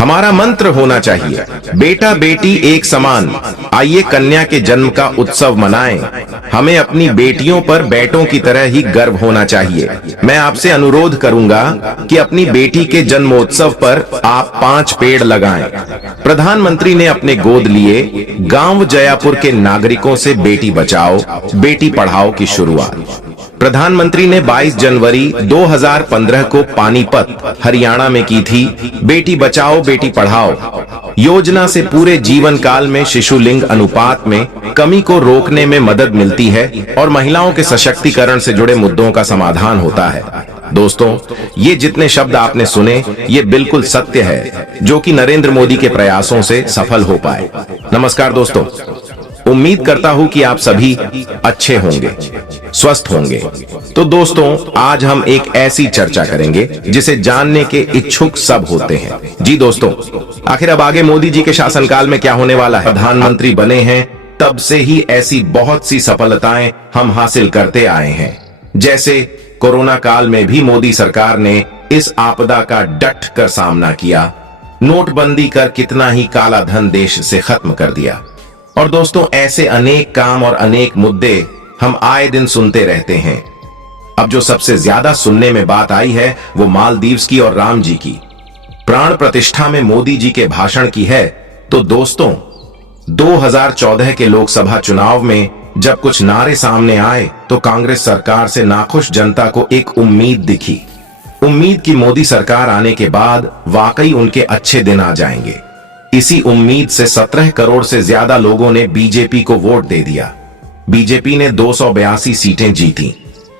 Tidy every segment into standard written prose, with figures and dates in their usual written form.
हमारा मंत्र होना चाहिए, बेटा बेटी एक समान। आइए कन्या के जन्म का उत्सव मनाएं। हमें अपनी बेटियों पर बेटों की तरह ही गर्व होना चाहिए। मैं आपसे अनुरोध करूंगा कि अपनी बेटी के जन्मोत्सव पर आप 5 पेड़ लगाएं। प्रधानमंत्री ने अपने गोद लिए गांव जयापुर के नागरिकों से बेटी बचाओ बेटी पढ़ाओ की शुरुआत। प्रधानमंत्री ने 22 जनवरी 2015 को पानीपत हरियाणा में की थी। बेटी बचाओ बेटी पढ़ाओ योजना से पूरे जीवन काल में शिशु लिंग अनुपात में कमी को रोकने में मदद मिलती है और महिलाओं के सशक्तिकरण से जुड़े मुद्दों का समाधान होता है। दोस्तों, ये जितने शब्द आपने सुने ये बिल्कुल सत्य है, जो कि नरेंद्र मोदी के प्रयासों से सफल हो पाए। नमस्कार दोस्तों, उम्मीद करता हूं कि आप सभी अच्छे होंगे, स्वस्थ होंगे। तो दोस्तों, आज हम एक ऐसी चर्चा करेंगे जिसे जानने के इच्छुक सब होते हैं। जी दोस्तों, आखिर अब आगे मोदी जी के शासनकाल में क्या होने वाला है? प्रधानमंत्री बने हैं तब से ही ऐसी बहुत सी सफलताएं हम हासिल करते आए हैं। जैसे कोरोना काल में भी मोदी सरकार ने इस आपदा का डट कर सामना किया, नोटबंदी कर कितना ही काला धन देश से खत्म कर दिया। और दोस्तों, ऐसे अनेक काम और अनेक मुद्दे हम आए दिन सुनते रहते हैं। अब जो सबसे ज्यादा सुनने में बात आई है वो मालदीव्स की और राम जी की प्राण प्रतिष्ठा में मोदी जी के भाषण की है। तो दोस्तों, 2014 के लोकसभा चुनाव में जब कुछ नारे सामने आए तो कांग्रेस सरकार से नाखुश जनता को एक उम्मीद दिखी। उम्मीद की मोदी सरकार आने के बाद वाकई उनके अच्छे दिन आ जाएंगे। इसी उम्मीद से 17 करोड़ से ज्यादा लोगों ने बीजेपी को वोट दे दिया। बीजेपी ने 282 सीटें जीती।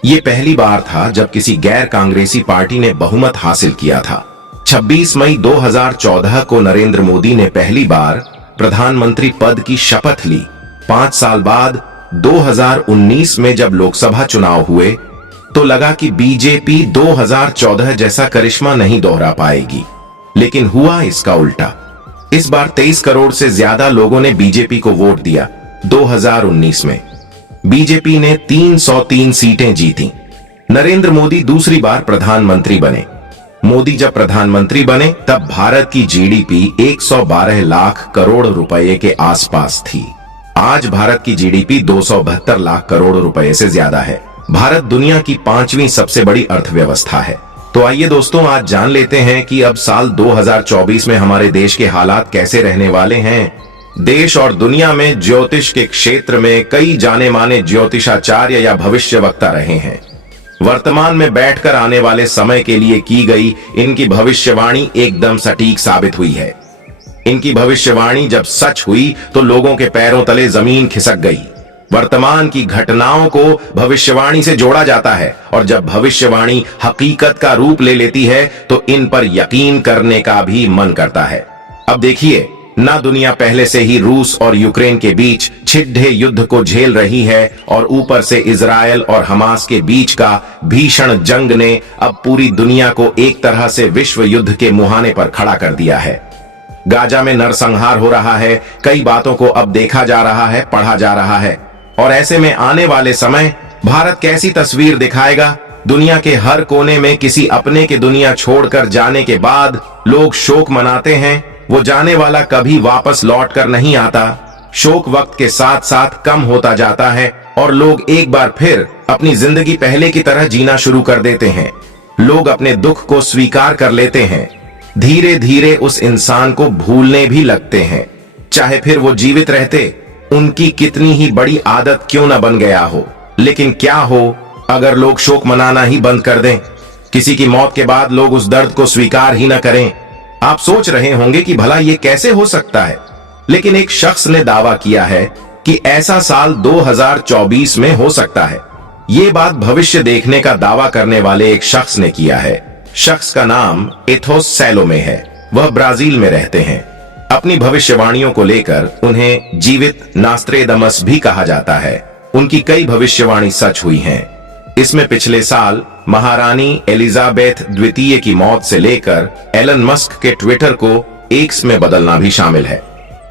ये पहली बार था जब किसी गैर कांग्रेसी पार्टी ने बहुमत हासिल किया था। 26 मई 2014 को नरेंद्र मोदी ने पहली बार प्रधानमंत्री पद की शपथ ली। 5 साल बाद 2019 में जब लोकसभा चुनाव हुए तो लगा कि बीजेपी 2014 जैसा करिश्मा नहीं दोहरा पाएगी, लेकिन हुआ इसका उल्टा। इस बार 23 करोड़ से ज्यादा लोगों ने बीजेपी को वोट दिया। 2019 में बीजेपी ने 303 सीटें जीती। नरेंद्र मोदी दूसरी बार प्रधानमंत्री बने। मोदी जब प्रधानमंत्री बने तब भारत की जीडीपी 112 लाख करोड़ रुपए के आसपास थी। आज भारत की जीडीपी 272 लाख करोड़ रुपए से ज्यादा है। भारत दुनिया की 5वीं सबसे बड़ी अर्थव्यवस्था है। तो आइए दोस्तों, आज जान लेते हैं कि अब साल 2024 में हमारे देश के हालात कैसे रहने वाले हैं। देश और दुनिया में ज्योतिष के क्षेत्र में कई जाने माने ज्योतिषाचार्य या भविष्यवक्ता रहे हैं। वर्तमान में बैठकर आने वाले समय के लिए की गई इनकी भविष्यवाणी एकदम सटीक साबित हुई है। इनकी भविष्यवाणी जब सच हुई तो लोगों के पैरों तले जमीन खिसक गई। वर्तमान की घटनाओं को भविष्यवाणी से जोड़ा जाता है और जब भविष्यवाणी हकीकत का रूप ले लेती है तो इन पर यकीन करने का भी मन करता है। अब देखिए, ना दुनिया पहले से ही रूस और यूक्रेन के बीच छिड्ढे युद्ध को झेल रही है और ऊपर से इजरायल और हमास के बीच का भीषण जंग ने अब पूरी दुनिया को एक तरह से विश्व युद्ध के मुहाने पर खड़ा कर दिया है। गाजा में नरसंहार हो रहा है। कई बातों को अब देखा जा रहा है, पढ़ा जा रहा है। और ऐसे में आने वाले समय भारत कैसी तस्वीर दिखाएगा? दुनिया के हर कोने में किसी अपने के दुनिया छोड़कर जाने के बाद लोग शोक मनाते हैं। वो जाने वाला कभी वापस लौट कर नहीं आता। शोक वक्त के साथ साथ कम होता जाता है और लोग एक बार फिर अपनी जिंदगी पहले की तरह जीना शुरू कर देते हैं। लोग अपने दुख को स्वीकार कर लेते हैं। धीरे धीरे उस इंसान को भूलने भी लगते हैं, चाहे फिर वो जीवित रहते उनकी कितनी ही बड़ी आदत क्यों न बन गया हो। लेकिन क्या हो अगर लोग शोक मनाना ही बंद कर दें? किसी की मौत के बाद लोग उस दर्द को स्वीकार ही न करें। आप सोच रहे होंगे कि भला ये कैसे हो सकता है, लेकिन एक शख्स ने दावा किया है कि ऐसा साल 2024 में हो सकता है। ये बात भविष्य देखने का दावा करने वाले एक शख्स ने किया है। शख्स का नाम एथोस सैलोमे है। वह ब्राजील में रहते हैं। अपनी भविष्यवाणियों को लेकर उन्हें जीवित नास्ट्रेडमस भी कहा जाता है। उनकी कई भविष्यवाणी सच हुई हैं। इसमें पिछले साल महारानी एलिजाबेथ द्वितीय की मौत से लेकर एलन मस्क के ट्विटर को एक्स में बदलना भी शामिल है।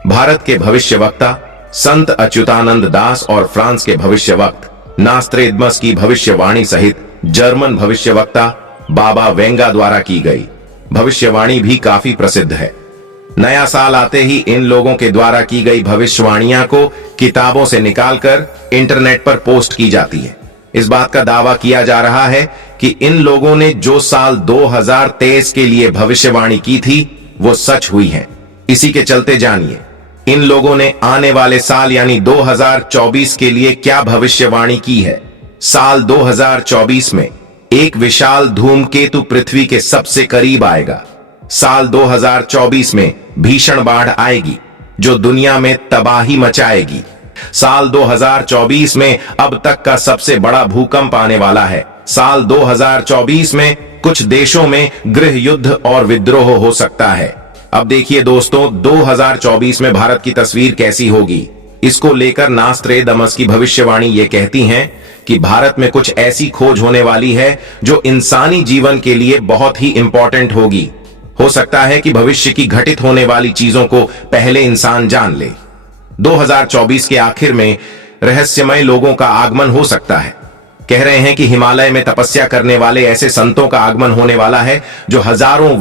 भारत के भविष्यवक्ता संत अच्युतानंद दास और फ्रांस के भविष्यवक्ता नास्ट्रेडमस की भविष्यवाणी सहित जर्मन भविष्यवक्ता बाबा वेंगा द्वारा की गई भविष्यवाणी भी काफी प्रसिद्ध है। नया साल आते ही इन लोगों के द्वारा की गई भविष्यवाणियां को किताबों से निकालकर इंटरनेट पर पोस्ट की जाती है। इस बात का दावा किया जा रहा है कि इन लोगों ने जो साल 2023 के लिए भविष्यवाणी की थी वो सच हुई है। इसी के चलते जानिए इन लोगों ने आने वाले साल यानी 2024 के लिए क्या भविष्यवाणी की है। साल 2024 में एक विशाल धूमकेतु पृथ्वी के सबसे करीब आएगा। साल 2024 में भीषण बाढ़ आएगी जो दुनिया में तबाही मचाएगी। साल 2024 में अब तक का सबसे बड़ा भूकंप आने वाला है। साल 2024 में कुछ देशों में गृह युद्ध और विद्रोह हो सकता है। अब देखिए दोस्तों 2024 में भारत की तस्वीर कैसी होगी। इसको लेकर नास्ट्रेडमस की भविष्यवाणी ये कहती हैं कि भारत में कुछ ऐसी खोज होने वाली है जो इंसानी जीवन के लिए बहुत ही इंपॉर्टेंट होगी। हो सकता है कि भविष्य की घटित होने वाली चीजों को पहले इंसान जान ले। 2024 के आखिर में रहस्यमय लोगों का आगमन हो सकता है। कह रहे हैं कि हिमालय में तपस्या करने वाले ऐसे संतों का आगमन होने वाला है जो हजारों